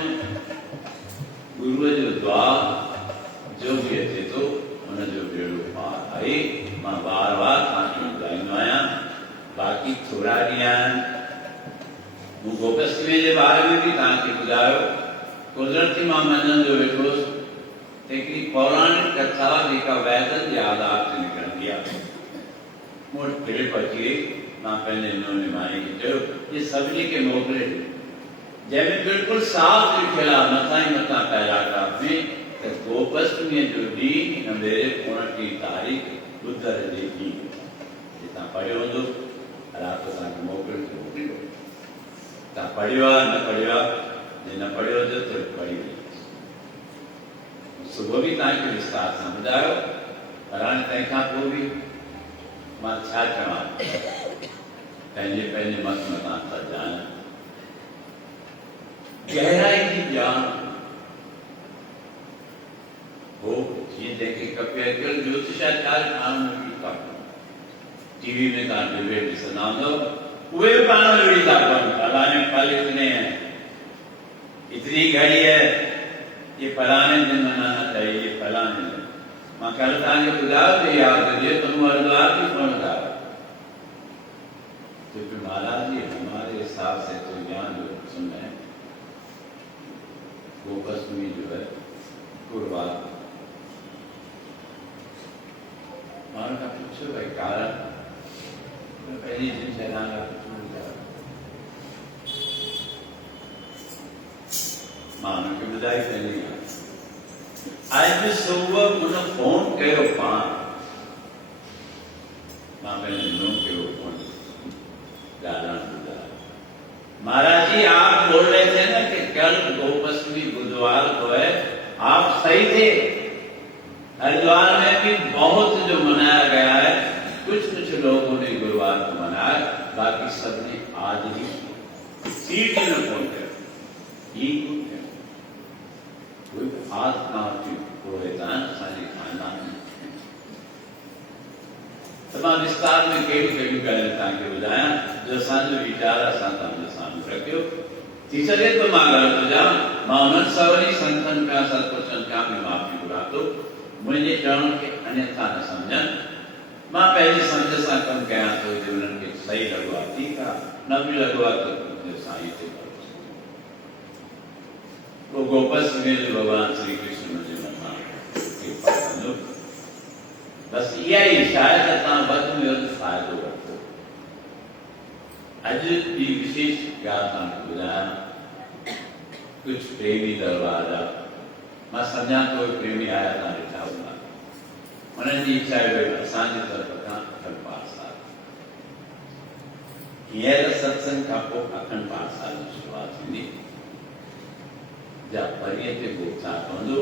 गुरु जो द्वार जो भी थे तो उन जो बेड़ो पार आई मां बार बार ताकि बुलाईंदो आहियां बाकी थोड़ा ॾींहं वो गोपस्वी के बारे में भी ताकि ॿुधायो कुदरती मां मञंदो वेठोसि हिकिड़ी पौराणिक कथा जेका वैदन जे आधार ते निकिरंदी आहे मूं वटि क्लिप अची वई मां पंहिंजे नमूने माई खे चयो ये सभिनी खे मोकिले ॾियो जंहिंमें बिल्कुलु साफ़ लिखियल आहे मथां ई मथां पैराग्राफ में त गोपष्टमीअ जो ॾींहुं नवेरे 29 तारीख़ ॿुधर जे ॾींहुं जे तव्हां पढ़ियो हूंदो राति तव्हांखे मोकिलियो तव्हां पढ़ियो आहे न पढ़ियो आहे जे न पढ़ियो हुजे त पढ़ी सुबुह बि तव्हांखे विस्तार सां ॿुधायो पर हाणे तंहिंखां पोइ बि मां छा चवां पंहिंजे पंहिंजे मत मथां था ॼाण गहराई की ॼाण हो जीअं जंहिंखे खपे अॼुकल्ह ज्योतिषाचार्य माण्हू था टीवी में तव्हां डिबेट ॾिसंदा हूंदव उहे बि पाण में वेही था कनि फलाने फल इतने हैं इतनी घड़ी है ये फलाने दिन मनाना चाहिए ये फलाने दिन मां कल तव्हांखे ॿुधायो त यादि करिए तुम हरिद्वार की कौन गा क्योंकि महाराज जी हमारे हिसाब से तो यहाँ जो सुनना है गोपष्टमी जो है गुरुवार मानो का पूछो भाई कारण पंहिंजी जिन जॻह मां हुनखे ॿुधाई पंहिंजी अॼु सुबुह हुन फोन कयो पाण मां पंहिंजे नुंहुं खे फोन ॻाल्हाइण ॿुधायो महाराज जी आप बोल रहे थे ना कि कल गोपस्मी बुधवार को है आप सही थे हरिद्वार में भी बहुत जो मनाया गया है कुछ लोगों ने गुरुवार को मनाया बाकी सबने आज ही सीट ने फोन कर कोई खास काम की पुरोहितान असांजे खानदान में तमाम विस्तार में कहिड़ियूं कहिड़ियूं ॻाल्हियूं तव्हांखे ॿुधायां जो असांजो वीचार असां तव्हांजे साम्हूं रखियो थी सघे तो मां ग़लति हुजां मां उन्हनि सवली संतनि खां सतपुरुषनि खां बि माफ़ी घुरां थो मुंहिंजे चवण खे अन्यथा न सम्झनि मां पंहिंजी सम्झ सां कमु कयां थो जो उन्हनि खे सही लॻो आहे ठीकु आहे न बि लॻो आहे त साईं ते वो गोपस में जो भगवान श्री कृष्ण मुझे मना कृपा कंदो बस इहा ई शायद तव्हां वधि में वधि फ़ाइदो वठो अॼु ॿी विशेष ॻाल्हि तव्हांखे ॿुधायां कुझु प्रेमी दरबार जा मां सम्झां थो प्रेमी आया तव्हां ॾिठा हूंदा उन्हनि जी इच्छा आहे भई असांजे तरफ़ खां अखंड पाठ साल हींअर सत्संग खां पोइ अखंड पाठ साल जी शुरूआत थींदी जा परीअ ते भोग छा पवंदो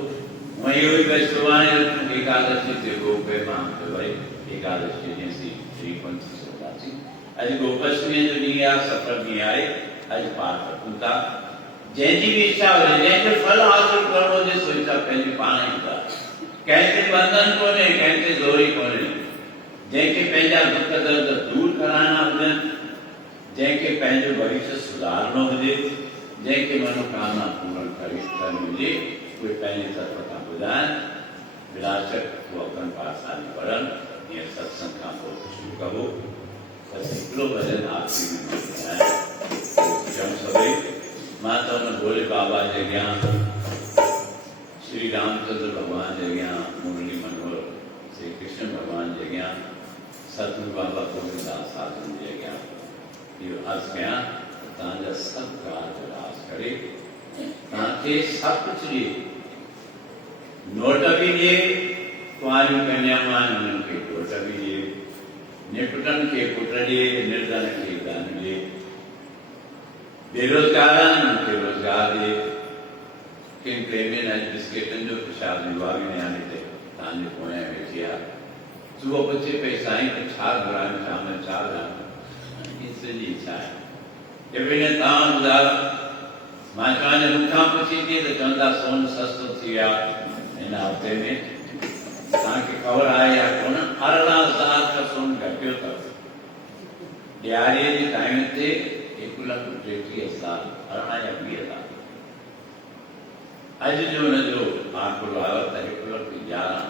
वहीं हुई भई सुभाणे एकादशी ते भोग पे मां भई एकादशी ॾींहुं श्रीपंथ सोदासीं अॼु गोपष्टमी जो ॾींहुं आहे सफर ॾींहुं आहे अॼु पाठ रखूं था जंहिंजी बि इच्छा हुजे जंहिंखे फल हासिल करणो हुजे सो इच्छा पंहिंजी पाण ई था कंहिंखे बंधन कोन्हे कंहिंखे ज़ोरी कोन्हे जंहिंखे पंहिंजा दुख दर्द दूर कराइणा हुजनि जंहिंखे पंहिंजो भविष्य सुधारणो हुजे जंहिंखे मनोकामना पूर्ण करणी हुजे उहे पंहिंजी तरफ़ खां ॿुधाइनि विरासत उहो अखंड पाठ साली पढ़नि हीअं सत्संग खां पोइ शुरू कबो बसि हिकिड़ो भॼन आख़िरी में मां ॿुधायां चऊं सभई मां त हुन भोले बाबा जे अॻियां श्री रामचंद्र भॻवान जे अॻियां मुरली मनोहर श्री कृष्ण भॻवान जे अॻियां सतगुरु बाबा गोविंददास साधुनि जे अॻियां इहो अर्ज़ु कयां तव्हांजा सभु कार्य रास करे तव्हांखे सभु कुझु ॾिए नोट बि ॾिए कुंवारियूं कन्याऊं आहिनि उन्हनि खे घोट बि ॾिए निपुटनि खे पुट ॾिए निर्धन खे धन ॾिए बेरोज़गार आहिनि उन्हनि खे रोज़गार ॾिए किन प्रेमियुनि अॼु बिस्किटनि जो प्रसाद विभाग में हाणे हिते तव्हांजे पोयां वेठी आहे सुबुह पुछे पई साईं त छा घुरायूं शाम जो छा घुरायूं ईश्वर जी इच्छा आहे कि भई तव्हां ॿुधायो मां चवां जो मूंखां पुछींदी त चवंदा सोन सस्तो थी वियो हिन हफ़्ते में तव्हांखे ख़बर आहे या कोन 18,000 खां सोन घटियो अथव ॾियारीअ जे टाइम ते 1,30,000 18 या 20,000 अॼु जो हुनजो आंकड़ो आयो त 1,11,000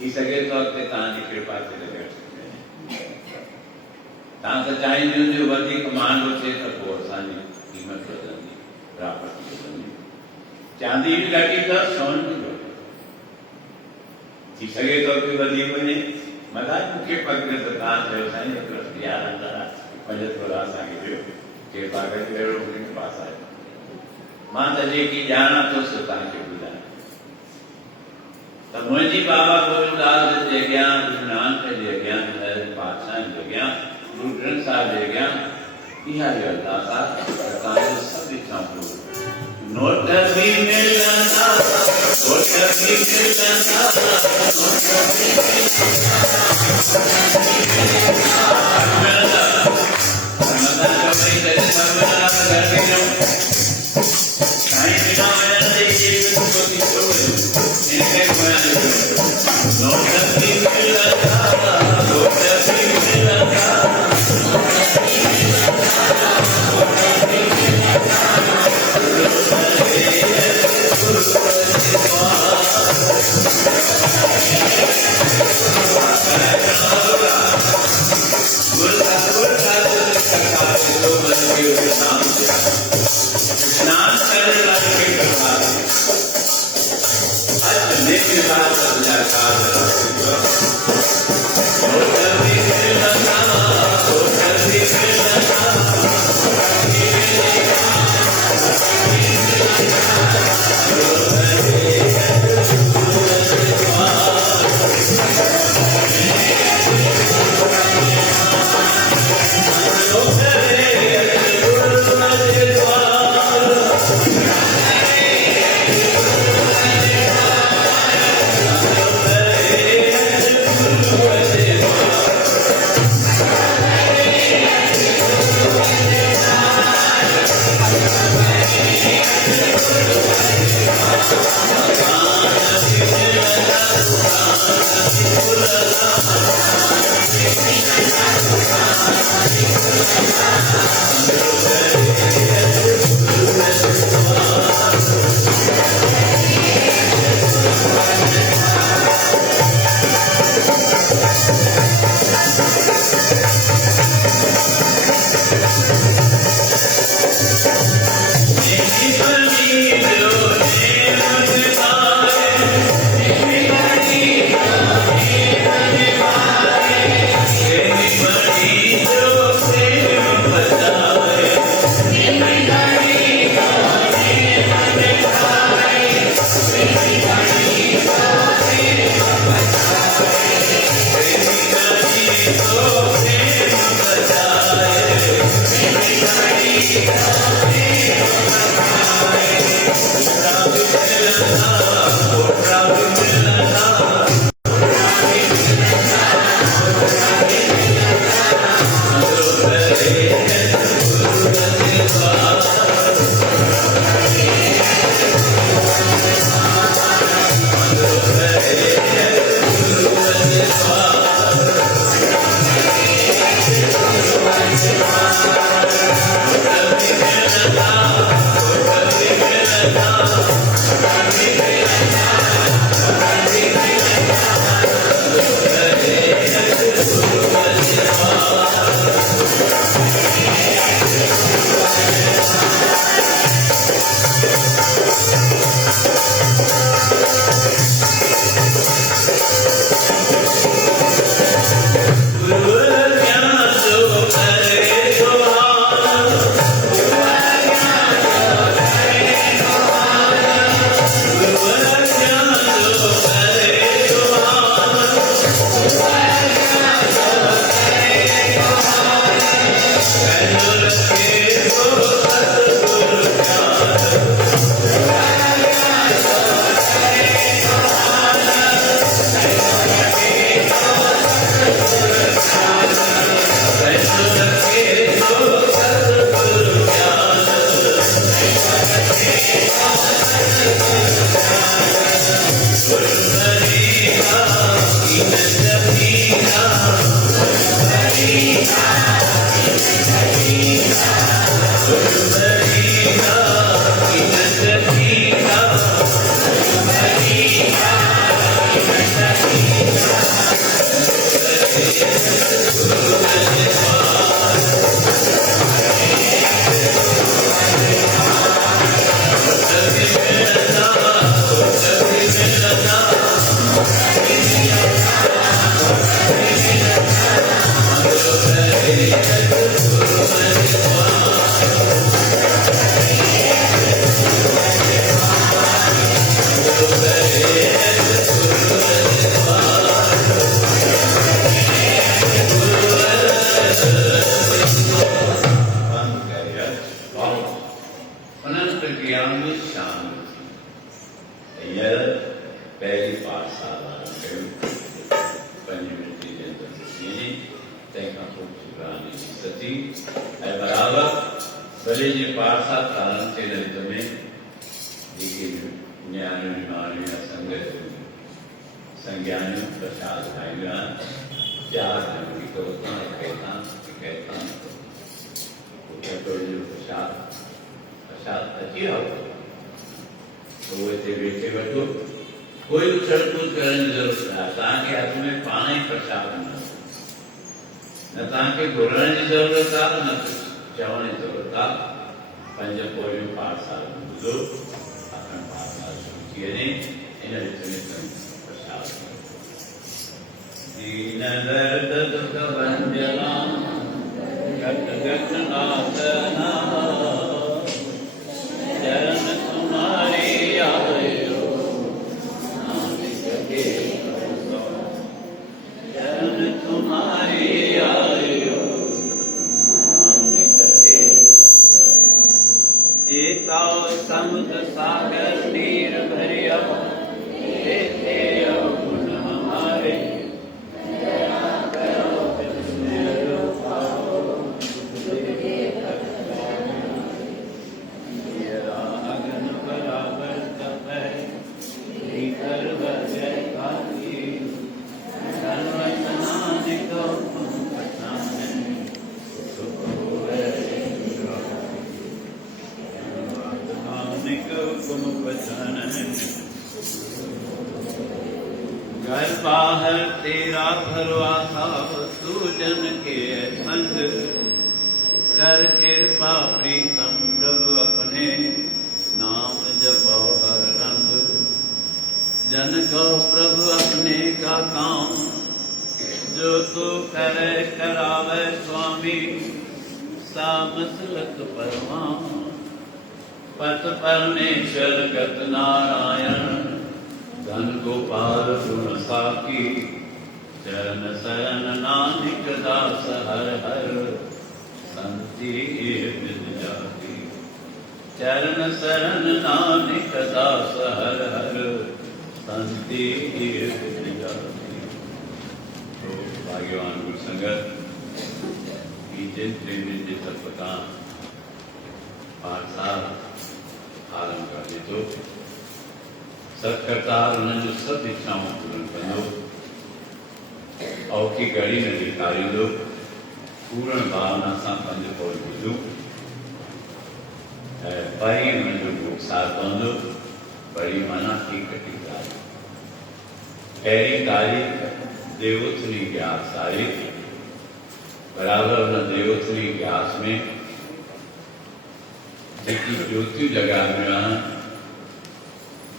थी सघे थो अॻिते तव्हांजी कृपा ते घटि तव्हां त चाहींदा जो वधीक महांगो थिए त पोइ असांजी क़ीमत वधंदी प्रॉपर्टी वधंदी चांदी बि घटी अथव सोन बि घटि थी सघे थो कि वधीक वञे महाराज मूंखे पकड़े त तव्हां चयो साईं 1,11,000 पंज थोरा असांखे ॾियो कृपा करे अहिड़ो मुंहिंजे पास आहे मां त जेकी ॼाणां थो सो तव्हांखे ॿुधायां त मुंहिंजी बाबा गोविंददास जे अॻियां गुरु नानक जे अॻियां पातशाह जे अॻियां गुरु ग्रंथ साहिब जे अॻियां इहा ई अरदास आहे त तव्हांजो सभु इच्छा पूरो नोट बि मिलंदा नोट बि मिलंदा कोई उछल कूद करने की जरूरत है तव्हांखे हथ में पाण ई प्रसाद न तव्हांखे घुरण जी ज़रूरत आहे न चवण जी ज़रूरत आहे। 5 पोरियूं पाठशाला ॿुधो अखंड पाठशाला शुरू थी वञे इन विच में प्रसाद दीन दर्द दुख भंजला घट घट नाथ चरण तुम्हारी आयो चरण तुम्हारी आयो जेताओ समुद्र सागर नीर भरिया ऐसे गुण हमारे घर बाहर तेरा भरवासा तू जन के संग कर कृपा प्रीतम प्रभु अपने नाम जपो हर रंग जन को प्रभु अपने का काम जो तू करे करावे स्वामी सामसलक परमाम पत परमेश्वर गत नारायण धन गोपाल गुण साकी चरण शरण नानक दास हर हर संति विद जाती चरण शरण नानक दास हर हर संति विद जाती। तो भाग्यवान गुरु संगत जिन प्रेमी तत्वता पाठशाला आरंभ कर दे तो सत्कर्तार उन्हनि जो सब इच्छाऊं पूर्ण कंदो औखी घड़ी में ॾेखारींदो पूर्ण भावना सां 5 पौर ॿुधूं ऐं परी हुन जो भोगसार पवंदो। परी माना ठीक ॻाल्हि पहिरीं तारीख़ देवोथनी ग्यारस आहे। बराबरि हुन देवोथनी ग्यारस में जेकी ज्योतियूं जॻायूं आहिनि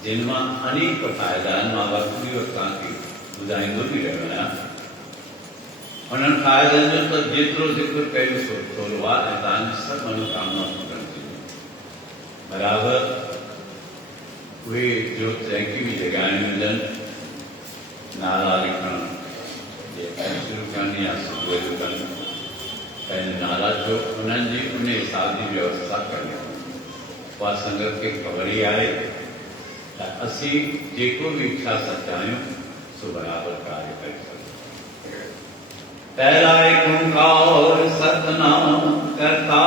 जिन मां अनेक फ़ाइदा आहिनि मां वक़्तु बि तव्हांखे ॿुधाईंदो बि रहियो आहियां। उन्हनि फ़ाइदनि जो त जेतिरो ज़िक्र कयो थोरो आहे ऐं तव्हांजी सभु मनोकामना पूर्ण थींदियूं। बराबरि उहे ज्योत जंहिंखे बि जॻायूं हुजनि नारा लिखण शुरू करणी आहे सुबुह जो कनि पंहिंजो नारा जो उन्हनि जी उन हिसाब जी व्यवस्था करणी उहा संगत खे ख़बर ई आहे त असीं जेको बि इच्छा सचायूं सो बराबरि कार्य करे सघूं। पहला एक ओंकार सतनाम करता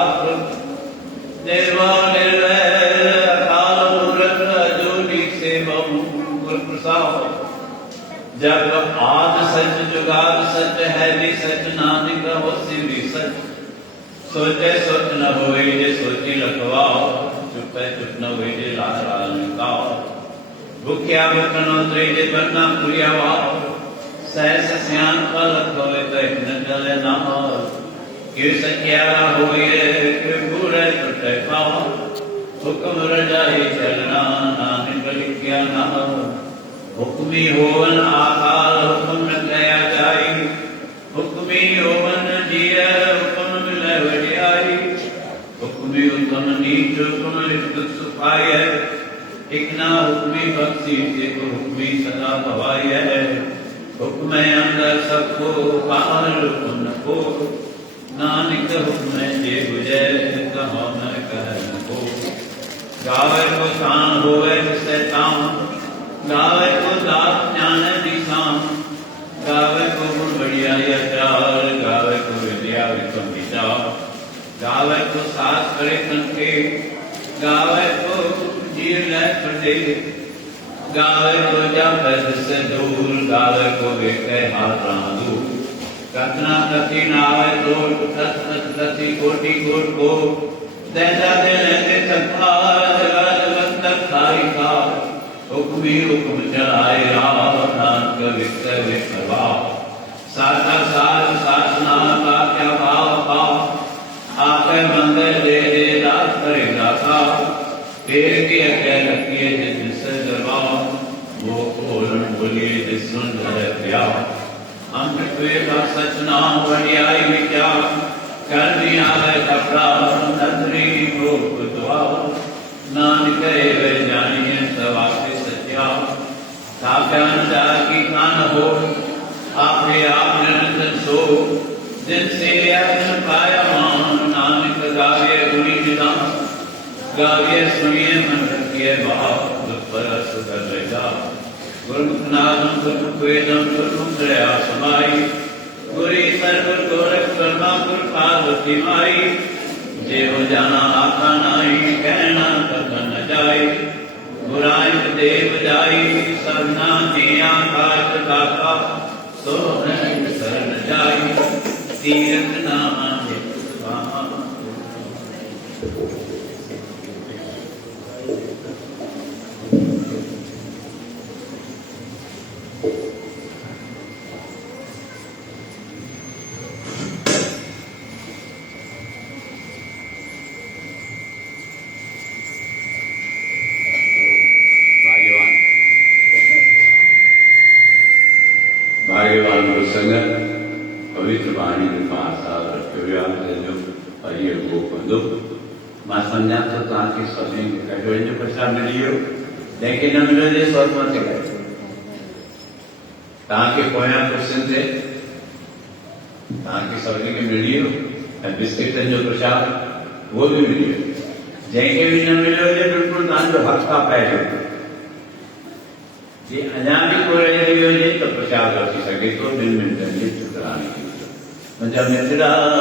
निर्वाण निर्वैर अकाल मूर्त अजूनी सेवम गुर प्रसाद जब आद सच जुगाद सच है भी सच नानक होसी सोचे सोच न होए जे सोची लखवाओ, चुपे चुप न होए जे लाल लाल निकाओ, भुख्या भुख न उतरे जे बनना पुरिया वाओ, सहस सियान पलक होए तो एक न चले नाओ, क्यों सत्यारा होए क्यों पूरे टूटे पाओ, हुक्म रजाई चलना नानक लिखिया नाओ, हुक्मी होवन आकाल हुक्म न कया जाई, हुक्मी होवन जिय हुक्म मिले वडियाई, हुक्मी उत्तम नीच हुक्म लिख सुखाई है, एक ना हुक्मी बख्शी एक हुक्मी सदा भवाई है, हुक्म अंदर सबको बाहर हुक्म को, नानक हुक्म जे बुझे कहो न कह न को, गावे को तान होवे जिसे ताम, गावे को दात ज्ञान दिशाम, गावे को गुण बढ़िया या चार, गावे को विद्या विक्रम विचार, गावे को साथ करे कंके, गावे को जीव न पड़े, गावे को जाप से दूर, गावे को वेखे हाथ रांधू, कतना कति नावे तोट कति कोटि कोट को, दैसा दे लेते तकवार राजवंतक खाई का, हुक्मी हुक्म चलाए राव नानक विक्रय विक्रवा, साचा साच साचना का क्या भाव भाव, आके मंदे दे दे दास करे दासा, पेड़ के अके रखिए जिससे दरबार, वो बोलन बोलिए जिस सुन धरे प्या, अमृत वे का सच नाम वडियाई विचार, कर दिया है कपड़ा नथरी को कुतवा, नानक वे जानिए सवा के सत्या, ताकन की कान हो, आपे आप निरंजन सो, जिनसे अर्जन पाया मान, नानक गावे गुणी निदान, गावे सुनिए मन रखिए भाव, दुख पर सुधर लेगा, गुरुमुख नादम गुरुमुख वेदम गुरुमुख दया समाई, गुरी सर्वर गोरख कर्मा गुर पार्वती माई, जेव जाना आका नाई कहना कथन न जाई, बुराई देव जाई सबना दिया काज दाता, सो नहीं शरण जाई, तीरथ नाम नित्य भाग्यवान प्रसंग पवित्र वाणी पासा हरिये गोपंदो मां सम्झा तो तव्हांखे सभिनी खे कढियो जो प्रसाद मिली वियो, जंहिंखे न मिलियो जे स्वर्ग मथे कयो, तव्हांखे पोयां क्वेश्चन ते तव्हांखे सभिनी खे मिली वियो ऐं बिस्किटनि जो प्रसाद उहो बि मिली वियो, जंहिंखे बि न मिलियो हुजे बिल्कुलु तव्हांजो हक़ आहे पहिरियों, जे अञा बि कोई रही हुजे त प्रसाद अची सघे थो 2 मिंटनि जी शुकराने मुंहिंजा मित्र राम